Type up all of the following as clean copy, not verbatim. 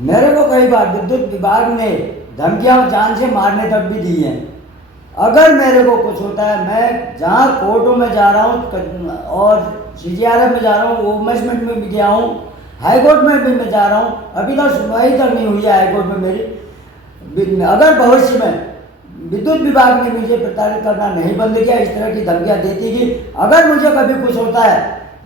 मेरे को कई बार विद्युत विभाग ने धमकियां जान से मारने तक भी दी हैं। अगर मेरे को कुछ होता है, मैं जहाँ कोर्टों में जा रहा हूँ और CGRF में जा रहा हूँ, वुमेन्स में भी गया हूँ, हाई कोर्ट में भी मैं जा रहा हूँ, अभी तक सुनवाई तक नहीं हुई है हाई कोर्ट में मेरी। अगर भविष्य में विद्युत विभाग ने मुझे प्रताड़ित करना नहीं बंद किया, इस तरह की धमकियाँ देती कि अगर मुझे कभी कुछ होता है,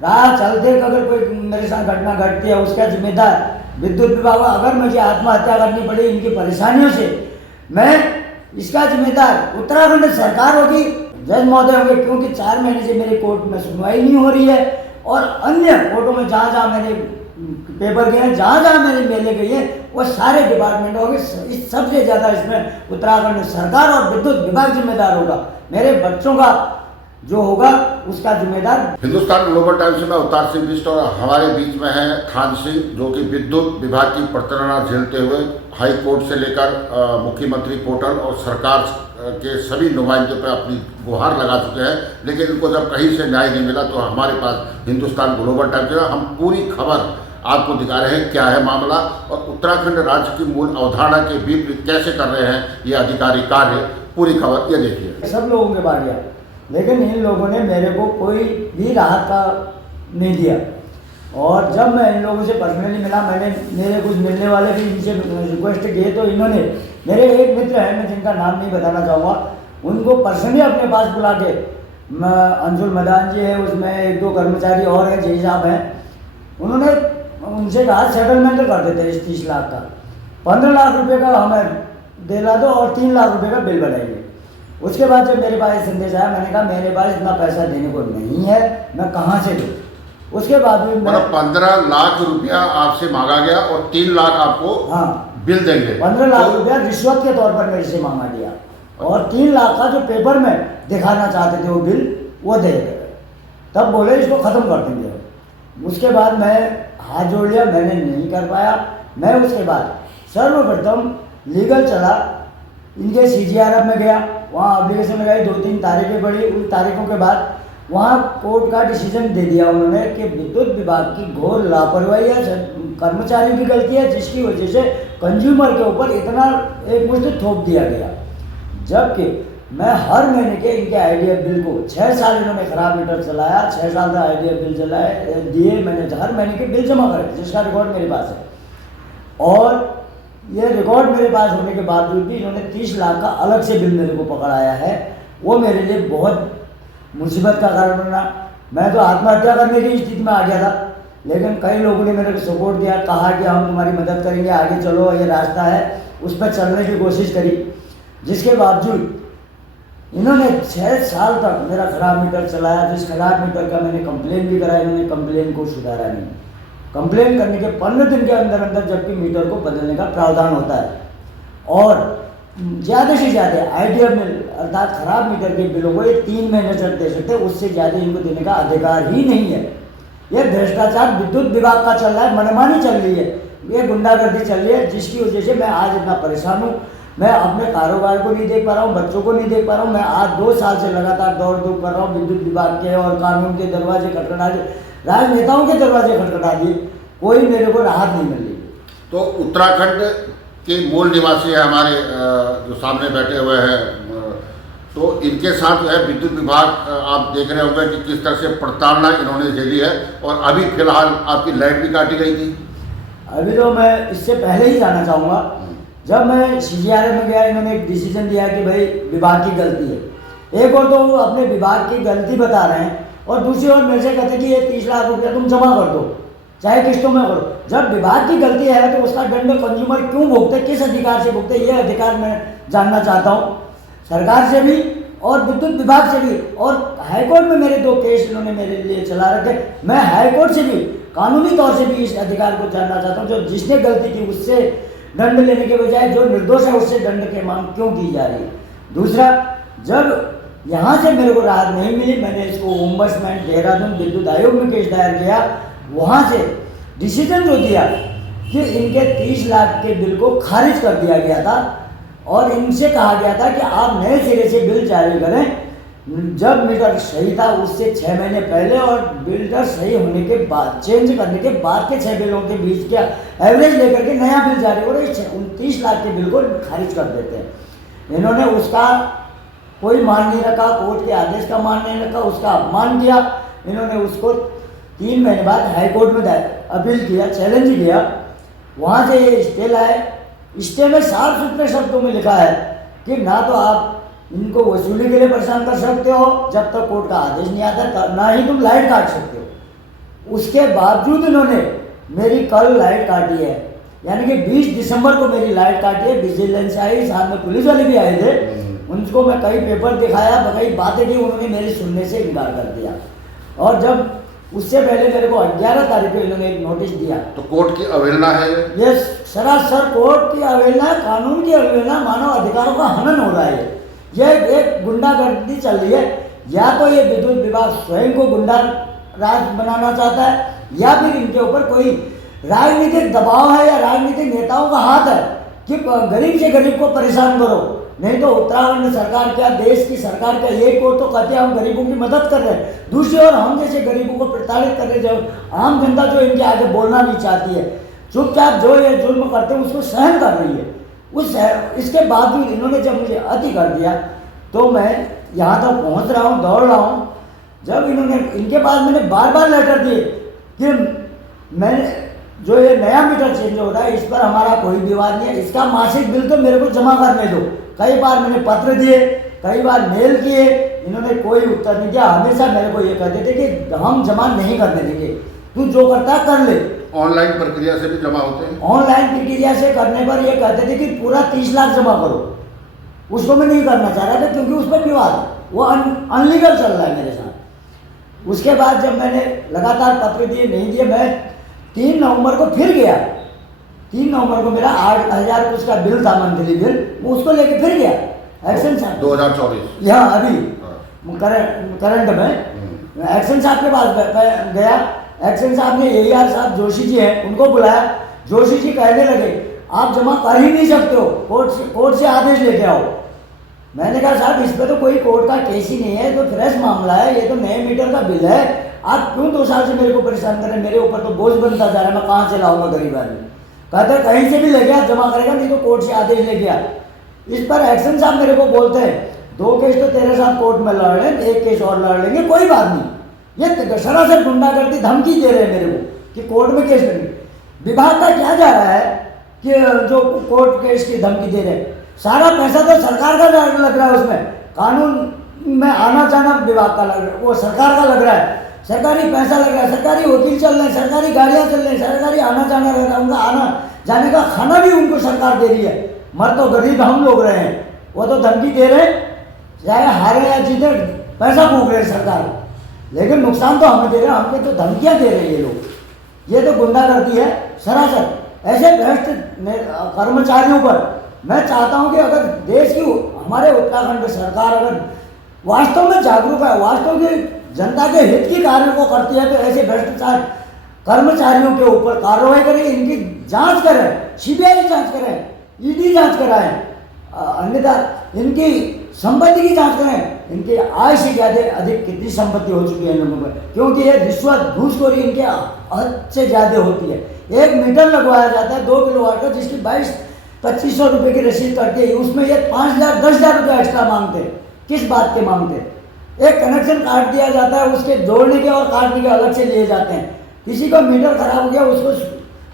राह चलते अगर कोई मेरे साथ घटना घटती है, उसका जिम्मेदार विद्युत विभाग। अगर मुझे आत्महत्या करनी पड़ी इनकी परेशानियों से, मैं इसका जिम्मेदार उत्तराखंड सरकार होगी, जज महोदय होंगे, क्योंकि 4 महीने से मेरे कोर्ट में सुनवाई नहीं हो रही है। और अन्य कोर्टों में जहाँ जहाँ मैंने पेपर गए हैं, जहाँ जहाँ मेरी मेले गई है, वो सारे डिपार्टमेंट होंगे। इस सबसे ज़्यादा इसमें उत्तराखंड सरकार और विद्युत विभाग जिम्मेदार होगा। मेरे बच्चों का जो होगा उसका जिम्मेदार। हिंदुस्तान ग्लोबल टाइम्स से मैं अवतार सिंह बिष्ट और हमारे बीच में है खान सिंह, जो कि विद्युत विभाग की प्रताड़ना झेलते हुए हाई कोर्ट से लेकर मुख्यमंत्री पोर्टल और सरकार के सभी नुमाइंदों पर अपनी गुहार लगा चुके हैं, लेकिन इनको जब कहीं से न्याय नहीं मिला तो हमारे पास हिंदुस्तान ग्लोबल टाइम्स है। हम पूरी खबर आपको दिखा रहे हैं क्या है मामला और उत्तराखंड राज्य की मूल अवधारणा के विपरीत कैसे कर रहे हैं ये अधिकारी कार्य। पूरी खबर ये देखिए। सब लोगों के बात गया, लेकिन इन लोगों ने मेरे को कोई भी राहत का नहीं दिया। और जब मैं इन लोगों से पर्सनली मिला, मैंने मेरे कुछ मिलने वाले भी इनसे रिक्वेस्ट किए, तो इन्होंने, मेरे एक मित्र हैं, मैं जिनका नाम नहीं बताना चाहूँगा, उनको पर्सनली अपने पास बुला के, अंशुल मदान जी है, उसमें 1-2 कर्मचारी और हैं, जय साहब हैं, उन्होंने उनसे कहा सेटलमेंट कर देते इस 30 लाख का, 15 लाख रुपये का हमें दिला दो और 3 लाख रुपये का बिल बनाएंगे। उसके बाद जब मेरे पास संदेश आया, मैंने कहा मेरे पास इतना पैसा देने को नहीं है, मैं कहाँ से दूँ। उसके बाद भी मैं 15 लाख रुपया आपसे मांगा गया और 3 लाख आपको बिल देंगे। 15 लाख रुपया रिश्वत के तौर पर मेरे से मांगा गया और 3 लाख का जो पेपर में दिखाना चाहते थे वो बिल, वो दे गए। तब बोले इसको ख़त्म कर देंगे। उसके बाद मैं हाथ जोड़ लिया, मैंने नहीं कर पाया। मैं उसके बाद सर्वप्रथम लीगल चला, इनके CGRF में गया, वहाँ एप्लीकेशन लगाई, 2-3 तारीखें पड़ी। उन तारीखों के बाद वहाँ कोर्ट का डिसीजन दे दिया उन्होंने कि विद्युत विभाग की घोर लापरवाही है, कर्मचारी की गलती है, जिसकी वजह से कंज्यूमर के ऊपर इतना एक मुश्त थोप दिया गया। जबकि मैं हर महीने के इनके IDF बिल को 6 साल इन्होंने खराब मीटर चलाया, 6 साल का IDF बिल चलाए दिए, मैंने हर महीने के बिल जमा करे, जिसका रिकॉर्ड मेरे पास है। और ये रिकॉर्ड मेरे पास होने के बावजूद भी इन्होंने 30 लाख का अलग से बिल मेरे को पकड़ाया है। वो मेरे लिए बहुत मुसीबत का कारण बना। मैं तो आत्महत्या करने की स्थिति में आ गया था, लेकिन कई लोगों ने मेरे को सपोर्ट दिया, कहा कि हम तुम्हारी मदद करेंगे, आगे चलो, ये रास्ता है, उस पर चलने की कोशिश करी। जिसके बावजूद इन्होंने 6 साल तक मेरा खराब मीटर चलाया। जिस खराब मीटर का मैंने कंप्लेन भी कराया, इन्होंने कंप्लेन को सुधारा नहीं। कंप्लेन करने के 15 दिन के अंदर अंदर जबकि मीटर को बदलने का प्रावधान होता है, और ज़्यादा से ज़्यादा IDF बिल अर्थात खराब मीटर के बिलों को ये 3 महीने तक दे सकते हैं, उससे ज़्यादा इनको देने का अधिकार ही नहीं है। ये भ्रष्टाचार विद्युत विभाग का चल रहा है, मनमानी चल रही है, ये गुंडागर्दी चल रही है, जिसकी वजह से मैं आज इतना परेशान हूँ। मैं अपने कारोबार को नहीं देख पा रहा हूँ, बच्चों को नहीं देख पा रहा हूँ। मैं आज 2 साल से लगातार दौड़ धूप कर रहा हूँ, विद्युत विभाग के और कानून के दरवाजे खटखटा दिए, राजनेताओं के दरवाजे खटखटा दिए, कोई मेरे को राहत नहीं मिल रही। तो उत्तराखंड के मूल निवासी है हमारे जो सामने बैठे हुए हैं, तो इनके साथ जो है विद्युत विभाग आप देख रहे होंगे कि किस तरह से प्रताड़ना इन्होंने झेली है। और अभी फिलहाल आपकी लाइट भी काटी गई थी। अभी तो मैं इससे पहले ही जाना चाहूँगा, जब मैं CGRF में गया, इन्होंने एक डिसीजन दिया कि भाई विभाग की गलती है। एक और तो वो अपने विभाग की गलती बता रहे हैं, और दूसरी ओर मेरे से कहते हैं कि ये 30 लाख रुपया तुम जमा कर दो, चाहे किस्तों में करो। जब विभाग की गलती है तो उसका दंड कंज्यूमर क्यों भुगते, किस अधिकार से भुगते, ये अधिकार मैं जानना चाहता हूँ, सरकार से भी और विद्युत विभाग से भी। और हाईकोर्ट में मेरे 2 केस इन्होंने मेरे लिए चला रखे। मैं हाईकोर्ट से भी कानूनी तौर से भी इस अधिकार को जानना चाहता हूँ, जो जिसने गलती की उससे दंड लेने के बजाय जो निर्दोष है उससे दंड की मांग क्यों की जा रही है। दूसरा, जब यहाँ से मेरे को राहत नहीं मिली, मैंने इसको ओम्बड्समैन देहरादून विद्युत आयोग में केस दायर किया। वहाँ से डिसीजन जो दिया कि इनके 30 लाख के बिल को खारिज कर दिया गया था, और इनसे कहा गया था कि आप नए सिरे से बिल जारी करें, जब मीटर सही था उससे 6 महीने पहले और बिल्डर सही होने के बाद, चेंज करने के बाद के 6 बिलों के बीच का एवरेज लेकर के नया बिल जारी हो रहा है। 29 लाख के बिल को खारिज कर देते हैं। इन्होंने उसका कोई मान नहीं रखा, कोर्ट के आदेश का मान नहीं रखा, उसका अपमान किया। इन्होंने उसको 3 महीने बाद हाई कोर्ट में अपील किया, चैलेंज किया, वहाँ से ये स्टे लाए। स्टे में साफ सुथरे शब्दों में लिखा है कि ना तो आप इनको वसूली के लिए परेशान कर सकते हो जब तक कोर्ट का आदेश नहीं आता, ना ही तुम लाइट काट सकते हो। उसके बावजूद इन्होंने मेरी कल लाइट काटी है, यानी कि 20 दिसंबर को मेरी लाइट काटी है। विजिलेंस आई, साथ में पुलिस वाले भी आए थे, उनको मैं कई पेपर दिखाया, कई बातें की, उन्होंने मेरी सुनने से इनकार कर दिया। और जब उससे पहले मेरे को 11 तारीख को इन्होंने एक नोटिस दिया। तो कोर्ट की अवहेलना है ये सरासर कोर्ट की अवहेलना, कानून की अवहेलना, मानव अधिकारों का हनन हो रहा है। ये एक गुंडागर्दी चल रही है। या तो ये विद्युत विभाग स्वयं को गुंडा राज बनाना चाहता है, या फिर इनके ऊपर कोई राजनीतिक दबाव है या राजनीतिक नेताओं का हाथ है कि गरीब से गरीब को परेशान करो। नहीं तो उत्तराखंड सरकार क्या, देश की सरकार क्या, एक और तो कहते हैं हम गरीबों की मदद कर रहे हैं, दूसरी ओर हम जैसे गरीबों को प्रताड़ित कर रहे हैं। जब आम जनता जो इनके आगे बोलना नहीं चाहती है, चुपचाप जो ये जुल्म करते हैं उसको सहन कर रही है, इसके बावजूद इन्होंने जब मुझे अति कर दिया तो मैं यहाँ तक पहुँच रहा हूँ, दौड़ रहा हूँ। जब इन्होंने, इनके पास मैंने बार बार लेटर दिए कि मैंने जो ये नया मीटर चेंज हो रहा है इस पर हमारा कोई विवाद नहीं है, इसका मासिक बिल तो मेरे को जमा करने दो। कई बार मैंने पत्र दिए, कई बार मेल किए, इन्होंने कोई उत्तर नहीं दिया। हमेशा मेरे को ये कहते थे कि हम जमा नहीं करने देंगे, तू जो करता है कर ले। ऑनलाइन प्रक्रिया से भी जमा होते हैं। ऑनलाइन प्रक्रिया से करने पर ये कहते थे कि पूरा 30 लाख जमा करो। उसको मैं नहीं करना चाह रहा था क्योंकि उस पर विवाद है, वो अनलीगल चल रहा है मेरे साथ। उसके बाद जब मैंने लगातार पत्र दिए, नहीं दिए, मैं 3 नवंबर को फिर गया। 3 नवंबर को मेरा 8,000 उसका बिल था, मंथली बिल, वो उसको लेके फिर गया एक्शन साहब 2024 यहाँ अभी करंट में एक्शन साहब के पास गया। एक्शन साहब ने AR साहब जोशी जी हैं, उनको बुलाया। जोशी जी कहने लगे आप जमा कर ही नहीं सकते हो, कोर्ट से आदेश लेके आओ। मैंने कहा साहब इस पर तो कोई कोर्ट का केस ही नहीं है, तो फ्रेश मामला है, ये तो नए मीटर का बिल है, आप क्यों 2 साल से मेरे को परेशान कर रहे हैं, मेरे ऊपर तो बोझ बनता जा रहा है, मैं कहाँ से लाऊंगा गरीब आदमी। कहते कहीं से भी ले गया जमा करेगा, नहीं तो कोर्ट से आदेश ले गया। इस पर एक्शन साहब मेरे को बोलते हैं 2 केस तो तेरे साथ कोर्ट में लड़ रहे हैं, 1 केस और लड़ लेंगे, कोई बात नहीं। ये सरासर गुंडागर्दी धमकी दे रहे हैं मेरे को कि कोर्ट में केस करेंगे। विभाग का क्या जा रहा है कि जो कोर्ट केस की धमकी दे रहे हैं, सारा पैसा तो सरकार का लग रहा है, उसमें कानून में आना जाना विभाग का लग रहा है, वो सरकार का लग रहा है, सरकारी पैसा लग रहा है, सरकारी वकील चल रहे हैं, सरकारी गाड़ियाँ चल रही हैं, सरकारी आना जाना रह रहा है, उनका आना जाने का खाना भी उनको सरकार दे रही है। मर तो गरीब हम लोग रहे हैं, वो तो धमकी दे रहे हैं, चाहे हारे या जीते पैसा फूक रहे हैं सरकार, लेकिन नुकसान तो हमें दे रहे हैं, हमें तो धमकियाँ दे रहे हैं ये लोग। ये तो गुंडागर्दी है सरासर। ऐसे भ्रष्ट कर्मचारियों पर मैं चाहता हूं कि अगर देश की, हमारे उत्तराखंड सरकार अगर वास्तव में जागरूक है, वास्तव की जनता के हित की कार्यों को करती है, तो ऐसे भ्रष्टाचार कर्मचारियों के ऊपर कार्रवाई करें, इनकी जांच करें, CBI जांच करें, ED जांच कराएं, अन्यथा इनकी संपत्ति की जांच करें, इनकी आय से ज़्यादा अधिक कितनी संपत्ति हो चुकी है इन लोगों पर, क्योंकि ये रिश्वत घूसखोरी इनके हद से ज़्यादा होती है। 1 मीटर लगवाया जाता है 2 किलोवाट का, जिसकी 22-2500 रुपये की रसीद कटती है, उसमें ये 5,000-10,000 रुपये एक्स्ट्रा मांगते हैं। किस बात के मांगते हैं? एक कनेक्शन काट दिया जाता है, उसके जोड़ने के और काटने के अलग से लिए जाते हैं। किसी का मीटर खराब हो गया, उसको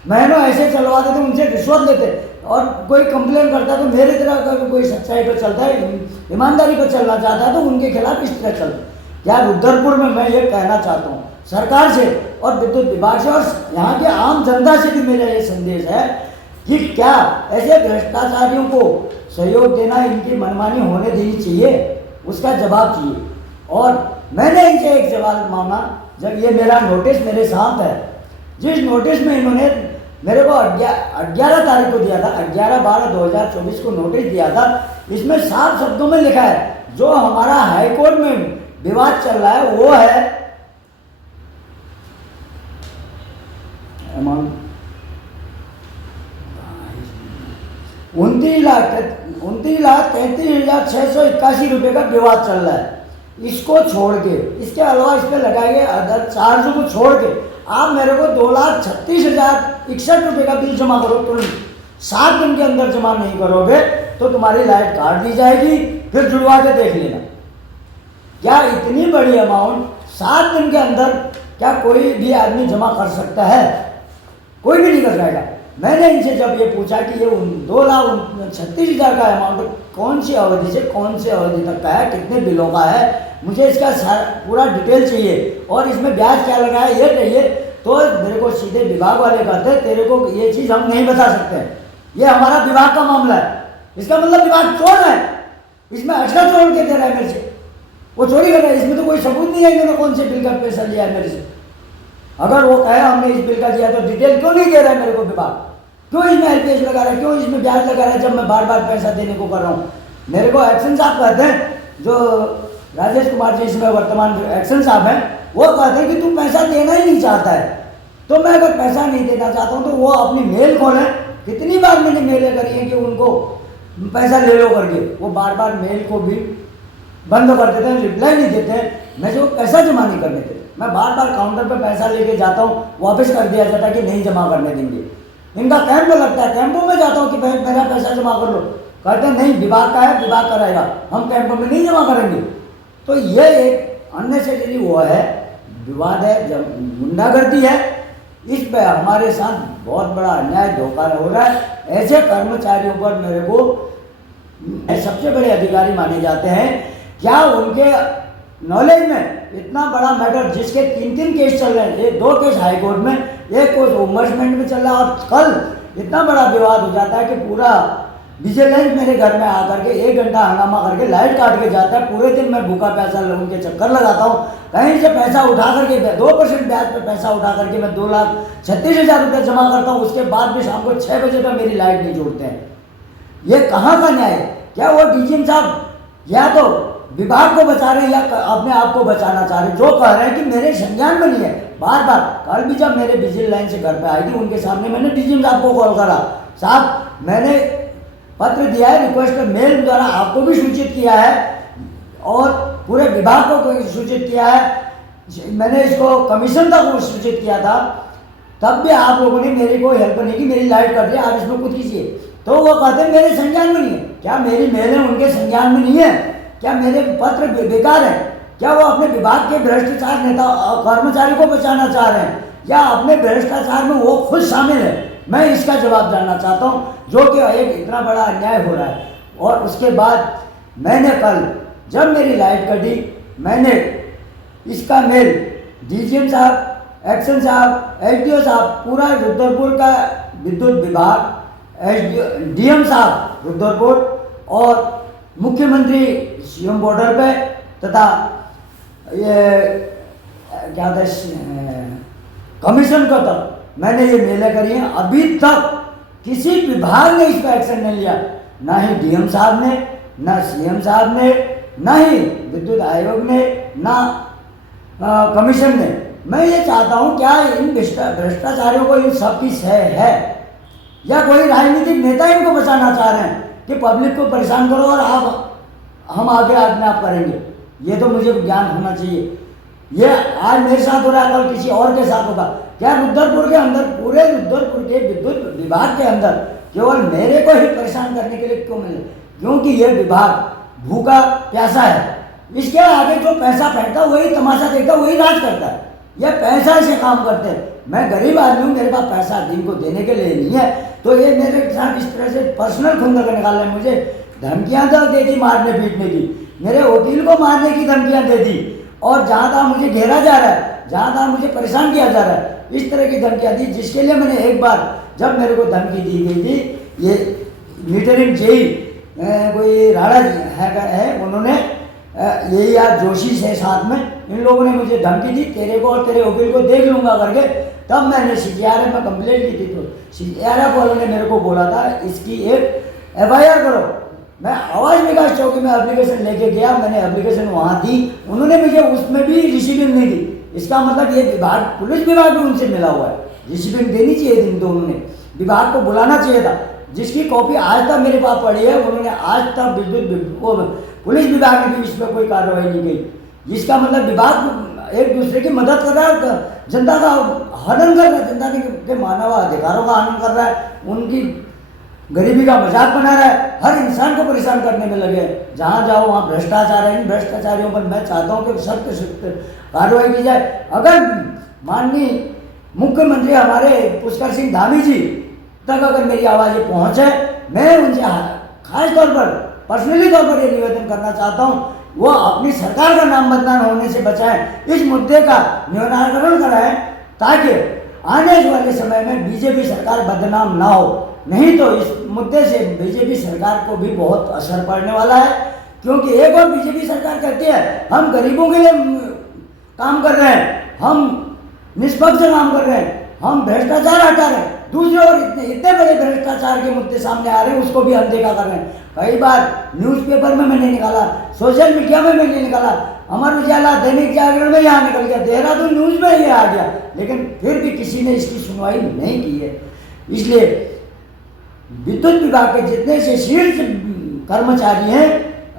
महीनों ऐसे चलवा देते, उनसे रिश्वत लेते, और कोई कंप्लेन करता है तो मेरे तरह का कोई सच्चाई पर चलता है, ईमानदारी पर चलना चाहता है तो उनके खिलाफ इस तरह चलता है। या रुद्रपुर में मैं ये कहना चाहता हूँ सरकार से और विद्युत विभाग से और यहाँ के आम जनता से भी मेरा ये संदेश है कि क्या ऐसे भ्रष्टाचारियों को सहयोग देना, इनकी मनमानी होने देनी चाहिए, उसका जवाब चाहिए। और मैंने इनसे एक सवाल मांगा, जब ये मेरा नोटिस मेरे साथ है, जिस नोटिस में इन्होंने मेरे को 11 तारीख को दिया था, 11/12/2024 को नोटिस दिया था, इसमें साफ शब्दों में लिखा है जो हमारा हाईकोर्ट में विवाद चल रहा है वो है 29,33,681 रुपये का विवाद चल रहा है। इसको छोड़ के, इसके अलावा इस पर लगाए गए अदर चार्ज को छोड़ के आप मेरे को 2,36,061 रुपये का बिल जमा करो तुरंत। 7 दिन के अंदर जमा नहीं करोगे तो तुम्हारी लाइट काट दी जाएगी, फिर जुड़वा के देख लेना। क्या इतनी बड़ी अमाउंट 7 दिन के अंदर क्या कोई भी आदमी जमा कर सकता है? कोई भी नहीं कर पाएगा। मैंने इनसे जब ये पूछा कि ये 2,36,000 का अमाउंट कौन सी अवधि से कौन सी अवधि तक का है, कितने बिलों का है, मुझे इसका पूरा डिटेल चाहिए और इसमें ब्याज क्या लगा है ये चाहिए, तो मेरे को सीधे विभाग वाले कहते हैं तेरे को ये चीज़ हम नहीं बता सकते हैं, ये हमारा विभाग का मामला है। इसका मतलब विभाग चोर है, इसमें एक्स्ट्रा चोर के दे रहा है मेरे से, वो चोरी कर रहा है। इसमें तो कोई सबूत नहीं है इन्होंने कौन से बिल का पैसा लिया है मेरे से। अगर वो कहे हमने इस बिल का दिया तो डिटेल क्यों नहीं दे रहा है मेरे को विभाग? क्यों इसमें एलपीएस लगा रहा है, क्यों इसमें ब्याज लगा रहा है जब मैं बार बार पैसा देने को कर रहा हूँ? मेरे को एक्शन साहब कहते हैं, जो राजेश कुमार जी इसमें वर्तमान एक्शन साहब हैं, वो कहते हैं कि तू पैसा देना ही नहीं चाहता है। तो मैं अगर पैसा नहीं देना चाहता हूँ तो वो अपनी मेल खोलें। कितनी बार मैंने मेलें करी हैं कि उनको पैसा ले लो करके, वो बार बार मेल को भी बंद कर देते हैं, रिप्लाई नहीं देते हैं, मैं जो पैसा जमा नहीं करने देते। मैं बार बार काउंटर पे पैसा लेके जाता हूँ, वापस कर दिया जाता है कि नहीं जमा करने देंगे। इनका कैंप लगता है, कैंपों में जाता हूँ कि भाई मेरा पैसा जमा कर लो, कहते हैं नहीं विभाग का है, विभाग कराएगा, हम कैंपों में नहीं जमा करेंगे। तो ये एक अननेसेसरी वो है, विवाद है, जब गुंडागर्दी है, इस पे हमारे साथ बहुत बड़ा अन्याय धोखा हो रहा है। ऐसे कर्मचारियों पर मेरे को सबसे बड़े अधिकारी माने जाते हैं, क्या उनके नॉलेज में इतना बड़ा मैटर, जिसके 3 केस चल रहे हैं, ये 2 केस हाई कोर्ट में, एक केस ओम्बड्समैन में चल रहा है, और कल इतना बड़ा विवाद हो जाता है कि पूरा विजिलेंस मेरे घर में आकर के 1 घंटा हंगामा करके लाइट काट के जाता है। पूरे दिन मैं भूखा प्यासा लोगों के चक्कर लगाता हूँ, कहीं से पैसा उठा करके 2% ब्याज पे पैसा उठा करके मैं 2,36,000 रुपये जमा करता हूँ, उसके बाद भी शाम को 6 बजे तक मेरी लाइट नहीं जोड़ते हैं। ये कहाँ का न्याय? क्या वो डीजीएम साहब या तो विभाग को बचा रहे हैं या अपने आप को बचाना चाह रहे हैं? जो कह रहे हैं कि मेरे संज्ञान में नहीं है, बार बार। कल भी जब मेरे बिजली लाइन से घर पे आई थी, उनके सामने मैंने डीजीएम साहब को कॉल करा, साहब मैंने पत्र दिया है, रिक्वेस्ट मेल द्वारा आपको भी सूचित किया है और पूरे विभाग को सूचित किया है, मैंने इसको कमीशन तक सूचित किया था, तब भी आप लोगों ने मेरी कोई हेल्प नहीं की, मेरी लाइट कर दी, आप इसमें कुछ कीजिए। तो वो कहते हैं मेरे संज्ञान में नहीं है। क्या मेरी मेलें उनके संज्ञान में नहीं है? क्या मेरे पत्र बेकार हैं? क्या वो अपने विभाग के भ्रष्टाचार नेता कर्मचारी को बचाना चाह रहे हैं, या अपने भ्रष्टाचार में वो खुद शामिल है? मैं इसका जवाब जानना चाहता हूँ, जो कि एक इतना बड़ा अन्याय हो रहा है। और उसके बाद मैंने कल जब मेरी लाइट कटी, मैंने इसका मेल डीजीएम साहब, एक्शन साहब, एसडीओ साहब, पूरा रुद्रपुर का विद्युत विभाग, डीएम साहब रुद्रपुर और मुख्यमंत्री सीएम बॉर्डर पे, तथा ये क्या होता है कमीशन को तक मैंने ये मेलें करी हैं। अभी तक किसी विभाग ने इस पर एक्शन नहीं लिया, ना ही डीएम साहब ने, ना सीएम साहब ने, ना ही विद्युत आयोग ने, ना कमीशन ने। मैं ये चाहता हूँ, क्या इन भ्रष्टाचारियों को इन सब की सह है, या कोई राजनीतिक नेता इनको बचाना चाह रहे हैं कि पब्लिक को परेशान करो और हम आगे अपने आप करेंगे? ये तो मुझे ज्ञान होना चाहिए। ये आज मेरे साथ हो रहा है, कल किसी और के साथ होगा। क्या रुद्रपुर के अंदर, पूरे रुद्रपुर के विद्युत विभाग के अंदर केवल मेरे को ही परेशान करने के लिए क्यों मिले? क्योंकि ये विभाग भूखा प्यासा है। इसके आगे जो पैसा फेंकता वही तमाशा देखता, वही राज करता है। ये पैसा से काम करते हैं। मैं गरीब आदमी हूँ, मेरे पास पैसा दिन को देने के लिए नहीं है, तो ये मेरे साथ इस तरह से पर्सनल खुंदक निकाल रहे हैं। मुझे धमकियाँ तो दे दी मारने पीटने की, मेरे वकील को मारने की धमकियाँ दे दी, और जहाँ तहाँ मुझे घेरा जा रहा है, जहाँ तहाँ मुझे परेशान किया जा रहा है, इस तरह की धमकियाँ दी। जिसके लिए मैंने एक बार जब मेरे को धमकी दी गई थी, ये मीटरिंग जेई कोई राणा है, उन्होंने यही यार जोशी से साथ में इन लोगों ने मुझे धमकी दी, तेरे को और तेरे वकील को देख लूँगा करके। तब मैंने CGRF में कंप्लेंट की थी, तो CGRF वालों ने मेरे को बोला था इसकी एक FIR करो। मैं आवास विकास चौकी में एप्लीकेशन लेके गया, मैंने एप्लीकेशन वहाँ दी, उन्होंने मुझे उसमें भी रिसीविंग नहीं दी। इसका मतलब ये विभाग, पुलिस विभाग भी उनसे मिला हुआ है। रिसीविंग देनी चाहिए थी, तो उन्होंने विभाग को बुलाना चाहिए था, जिसकी कॉपी आज तक मेरे पास पड़ी है। उन्होंने आज तक पुलिस विभाग ने भी इस पर कोई कार्रवाई नहीं की। जिसका मतलब विभाग एक दूसरे की मदद कर रहा है, जनता का हनन कर रहा है, जनता के मानव अधिकारों का हनन कर रहा है, उनकी गरीबी का मजाक बना रहा है, हर इंसान को परेशान करने में लगे। जहाँ जाओ वहाँ भ्रष्टाचार है। इन भ्रष्टाचारियों पर मैं चाहता हूँ कि सख्त सख्त कार्रवाई की जाए। अगर माननीय मुख्यमंत्री हमारे पुष्कर सिंह धामी जी तक अगर मेरी आवाज़ पहुँचे, मैं उनसे खास तौर पर पर्सनली तौर पर ये निवेदन करना चाहता हूँ, वो अपनी सरकार का नाम बदनाम होने से बचाएं, इस मुद्दे का निराकरण कराएं, ताकि आने वाले समय में बीजेपी सरकार बदनाम ना हो। नहीं तो इस मुद्दे से बीजेपी सरकार को भी बहुत असर पड़ने वाला है, क्योंकि एक और बीजेपी सरकार कहती है हम गरीबों के लिए काम कर रहे हैं, हम निष्पक्ष काम कर रहे हैं, हम भ्रष्टाचार हटा रहे हैं, दूसरी ओर इतने बड़े भ्रष्टाचार के मुद्दे सामने आ रहे हैं, उसको भी अनदेखा कर रहे हैं। कई बार न्यूज़पेपर में मैंने निकाला, सोशल मीडिया में मैंने निकाला, अमर उजाला, दैनिक जागरण में यहाँ निकल गया, देहरादून न्यूज़ में ये आ गया, लेकिन फिर भी किसी ने इसकी सुनवाई नहीं की है। इसलिए विद्युत विभाग के जितने से शीर्ष कर्मचारी हैं,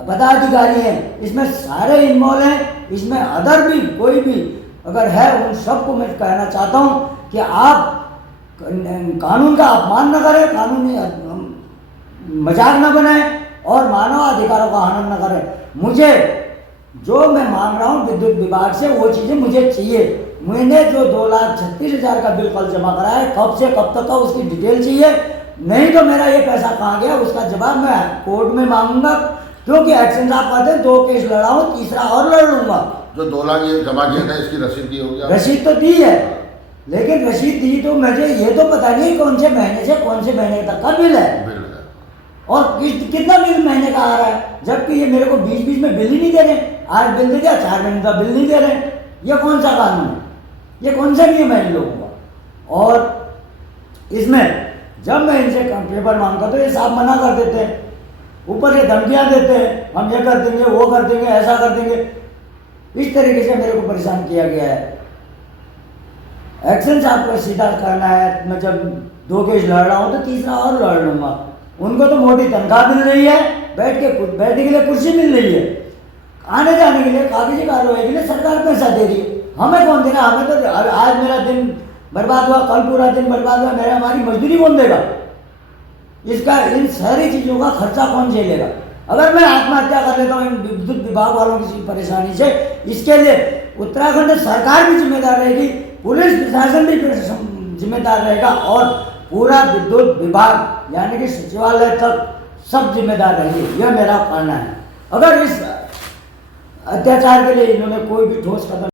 पदाधिकारी हैं, इसमें सारे इन्वॉल्व हैं, इसमें अदर भी कोई भी अगर है, उन सबको मैं कहना चाहता हूँ कि आप कानून का अपमान न करें, कानूनी मजाक न बनाएं और मानव अधिकारों का हनन न करें। मुझे जो मैं मांग रहा हूँ विद्युत विभाग से, वो चीज़ें मुझे चाहिए। मैंने जो 2,36,000 का बिल कल जमा कराया है, कब से कब तक का उसकी डिटेल चाहिए, नहीं तो मेरा ये पैसा कहाँ गया उसका जवाब मैं कोर्ट में मांगूंगा, क्योंकि एक्शन साहब कहते हैं 2 केस लड़ा हूँ, तीसरा और लड़ लूंगा। जो 2 लाख ये जमा किया था, इसकी रसीद दी होगी? रसीद तो दी है, लेकिन रसीद दी तो मुझे ये तो पता नहीं कौन से महीने से कौन से महीने तक का बिल है और कितना बिल महीने का आ रहा है, जबकि ये मेरे को बीच में बिल ही नहीं दे रहे। आज बिल दे दिया, 4 महीने का बिल नहीं दे रहे। ये कौन सा कानून है, ये कौन सा नियम है इन लोगों का? और इसमें जब मैं इनसे पेपर मांगता तो ये साफ मना कर देते हैं, ऊपर से धमकियाँ देते हैं, हम ये कर देंगे, वो कर देंगे, ऐसा कर देंगे। इस तरीके से मेरे को परेशान किया गया है। एक्शन साहब को सीधा करना है, मैं जब 2 केस लड़ रहा हूँ तो तीसरा और लड़ लूँगा। उनको तो मोटी तनख्वाह मिल रही है, बैठने के लिए कुर्सी मिल रही है, आने जाने के लिए कागजी कार्रवाई के लिए सरकार पैसा दे रही है। हमें कौन देगा? हमें तो आज मेरा दिन बर्बाद हुआ, कल पूरा दिन बर्बाद हुआ, हमारी मजदूरी कौन देगा? इसका इन सारी चीज़ों का खर्चा कौन झेलेगा? अगर मैं आत्महत्या कर लेता हूँ इन विद्युत विभाग वालों की परेशानी से, इसके लिए उत्तराखंड सरकार भी जिम्मेदार रहेगी, पुलिस प्रशासन भी जिम्मेदार रहेगा और पूरा विद्युत विभाग यानी कि सचिवालय तक सब जिम्मेदार रहेंगे। यह मेरा कहना है। अगर इस अत्याचार के लिए इन्होंने कोई भी ठोस कदम